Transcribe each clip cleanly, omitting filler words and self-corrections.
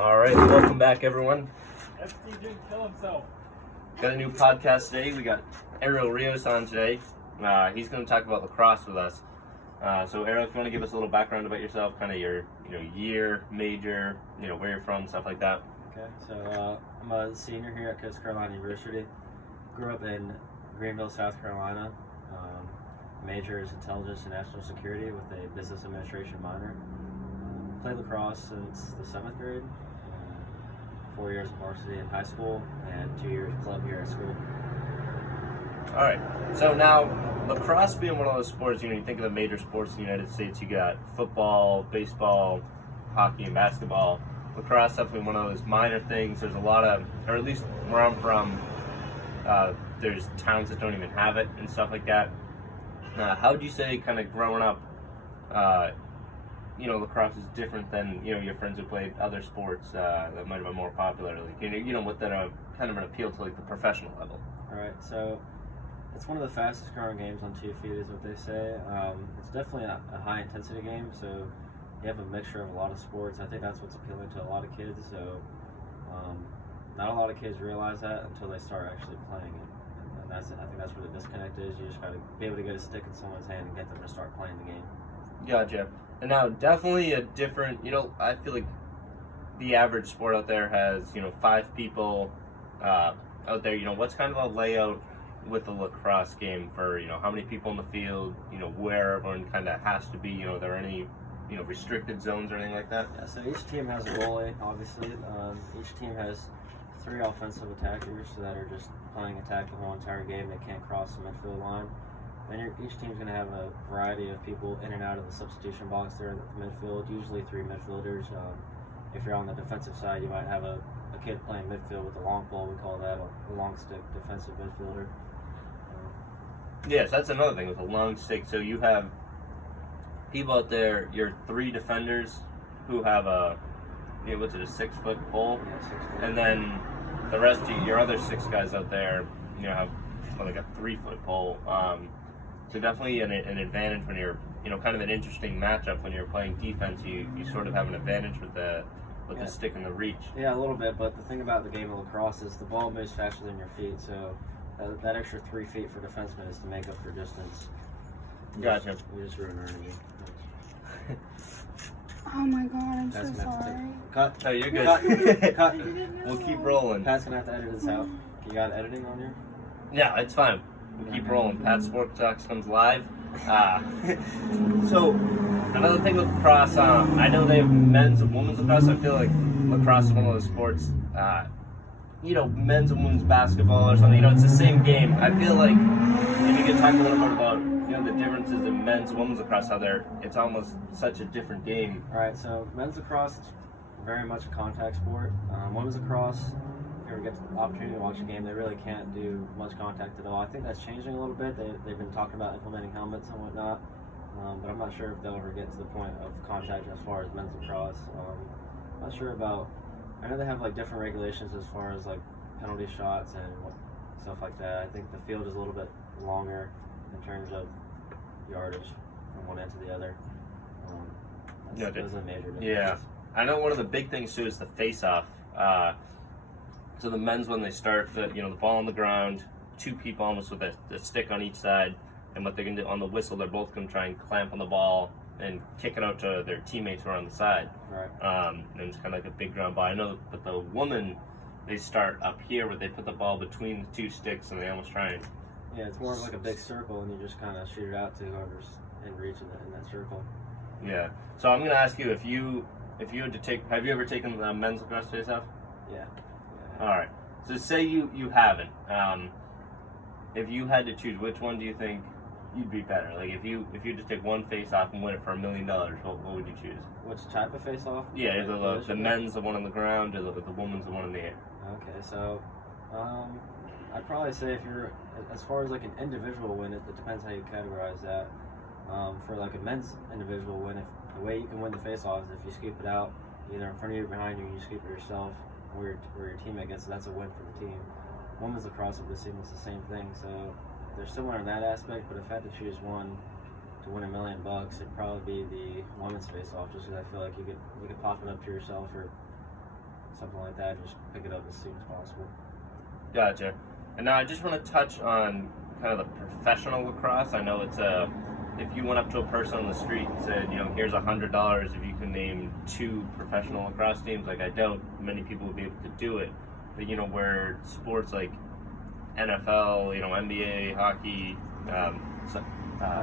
All right, welcome back, everyone. FT didn't kill himself. Got a new podcast today. We got Ariel Rios on today. He's going to talk about lacrosse with us. So, Ariel, if you want to give us a little background about yourself, kind of your year, major, where you're from, stuff like that. Okay, so I'm a senior here at Coast Carolina University. Grew up in Greenville, South Carolina. Major is intelligence and national security with a business administration minor. Played lacrosse since the 7th grade. 4 years of varsity in high school and 2 years club here at school. All right. So now, lacrosse being one of those sports, you think of the major sports in the United States, you got football, baseball, hockey, and basketball. Lacrosse is definitely one of those minor things. There's a lot of, or at least where I'm from, there's towns that don't even have it and stuff like that. How would you say, kind of growing up, lacrosse is different than your friends who played other sports that might have been more popular, like with that kind of an appeal to like the professional level? All right, so it's one of the fastest growing games on 2 feet, is what they say. It's definitely a high intensity game, so you have a mixture of a lot of sports. I think that's what's appealing to a lot of kids. So not a lot of kids realize that until they start actually playing it. And I think that's where the disconnect is. You just got to be able to get a stick in someone's hand and get them to start playing the game. Gotcha. And now, definitely a different, I feel like the average sport out there has, 5 people out there. What's kind of a layout with the lacrosse game for, how many people in the field, where everyone kind of has to be, are there any, restricted zones or anything like that? Yeah, so each team has a goalie, obviously. Each team has 3 offensive attackers that are just playing attack the whole entire game. They can't cross the midfield line. Then each team's going to have a variety of people in and out of the substitution box there at the midfield, usually 3 midfielders. If you're on the defensive side, you might have a kid playing midfield with a long pole. We call that a long stick defensive midfielder. Yes, that's another thing with a long stick. So you have people out there, your 3 defenders who have a 6-foot pole? Yeah, 6 foot. And then the rest of your other 6 guys out there, have like a 3-foot pole. So definitely an advantage when you're, kind of an interesting matchup when you're playing defense. You sort of have an advantage with the stick and the reach. Yeah, a little bit, but the thing about the game of lacrosse is the ball moves faster than your feet, so that extra 3 feet for defensemen is to make up for distance. Gotcha. We just ruined our energy. Oh my god, I'm Pat's so gonna have to sorry. Cut. Oh, you're good. Cut. We'll keep rolling. Pat's gonna have to edit this out. You got editing on here? Yeah, it's fine. We'll keep rolling. Pat Sport Talks comes live. So, another thing with lacrosse, I know they have men's and women's lacrosse. I feel like lacrosse is one of those sports, men's and women's basketball or something. It's the same game. I feel like if you could talk a little bit about, the differences in men's and women's lacrosse, how it's almost such a different game. All right, so men's lacrosse is very much a contact sport. Women's lacrosse, if you ever get the opportunity to watch a game, they really can't do much contact at all. I think that's changing a little bit. They've been talking about implementing helmets and whatnot, but I'm not sure if they'll ever get to the point of contact as far as men's lacrosse. I'm not sure about. I know they have like different regulations as far as like penalty shots and stuff like that. I think the field is a little bit longer in terms of yardage from one end to the other. Those are the major differences. Yeah. I know one of the big things too is the face-off. So the men's, when they start, the ball on the ground, 2 people almost with a stick on each side, and what they're going to do on the whistle, they're both going to try and clamp on the ball and kick it out to their teammates who are on the side. Right. And it's kind of like a big ground ball. I know, but the woman, they start up here where they put the ball between the 2 sticks and they almost try and. Yeah, it's more of like a big circle, and you just kind of shoot it out to whoever's in reach in that circle. Yeah. So I'm going to ask you, if you had to take, have you ever taken the men's lacrosse face-off? Yeah. All right. So say you haven't. If you had to choose, which one do you think you'd be better? Like if you just take one face-off and win it for $1 million, what would you choose? Which type of face-off? Yeah, the men's the one on the ground, or the woman's the one in the air? Okay, so I'd probably say if you're, as far as like an individual win, it depends how you categorize that. For like a men's individual win, if the way you can win the face-off is if you scoop it out, either in front of you or behind you, and you scoop it yourself, or your teammate gets it, that's a win for the team. Women's lacrosse would seem it's the same thing, so they're similar in that aspect, but if I had to choose one to win $1 million, it'd probably be the women's face-off, just because I feel like you could pop it up to yourself, or something like that. Just pick it up as soon as possible. Gotcha. And now I just want to touch on kind of the professional lacrosse. I know it's if you went up to a person on the street and said, here's $100 if you can name 2 professional lacrosse teams, like I doubt many people would be able to do it. But where sports like NFL, NBA, hockey,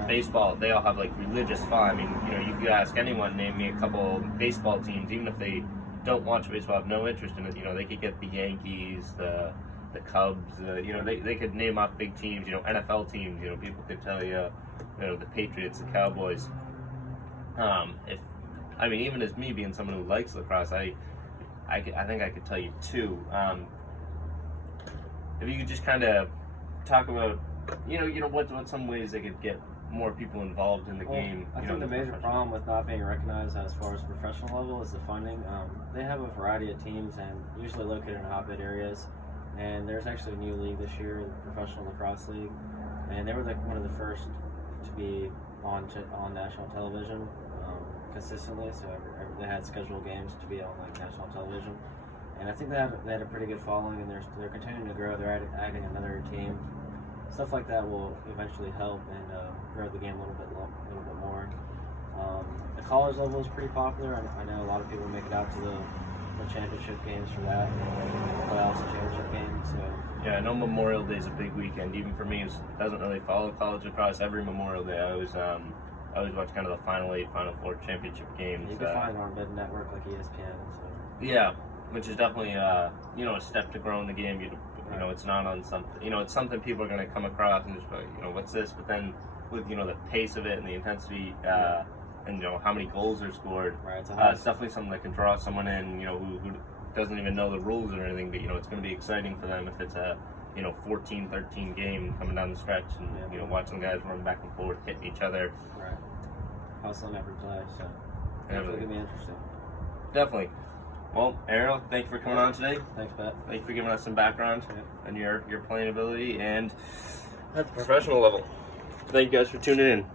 baseball, they all have like religious fun. I mean, you could ask anyone, name me a couple baseball teams, even if they don't watch baseball, have no interest in it. They could get the Yankees, the Cubs. They could name off big teams. NFL teams. People could tell you, the Patriots, the Cowboys. Even as me being someone who likes lacrosse, I think I could tell you 2. If you could just kind of talk about, what some ways they could get more people involved in the game. I think the major problem with not being recognized as far as professional level is the funding. They have a variety of teams and usually located in hotbed areas. And there's actually a new league this year, the Professional Lacrosse League, and they were one of the first to be on national television consistently. So they had scheduled games to be on national television, and I think they had a pretty good following, and they're continuing to grow. They're adding another team. Stuff like that will eventually help and grow the game a little bit more. The college level is pretty popular. I know a lot of people make it out to the championship games for that, playoffs and championship games. So yeah, I know Memorial Day is a big weekend. Even for me, who doesn't really follow college lacrosse, every Memorial Day I always watch kind of the Final 8, Final 4 championship games. You can find it on a big network like ESPN. So. Yeah, which is definitely a step to grow in the game. It's not on something. It's something people are going to come across and just go, what's this? But then with the pace of it and the intensity. And how many goals are scored. Right, it's definitely something that can draw someone in, who doesn't even know the rules or anything. But it's going to be exciting for them if it's a 14-13 game coming down the stretch, and watching the guys run back and forth, hitting each other. Right. Hustling every play. So definitely gonna be interesting. Definitely. Well, Ariel, thank you for coming on today. Thanks, Pat. Thank you for giving us some background on your playing ability and at the professional level. Thank you guys for tuning in.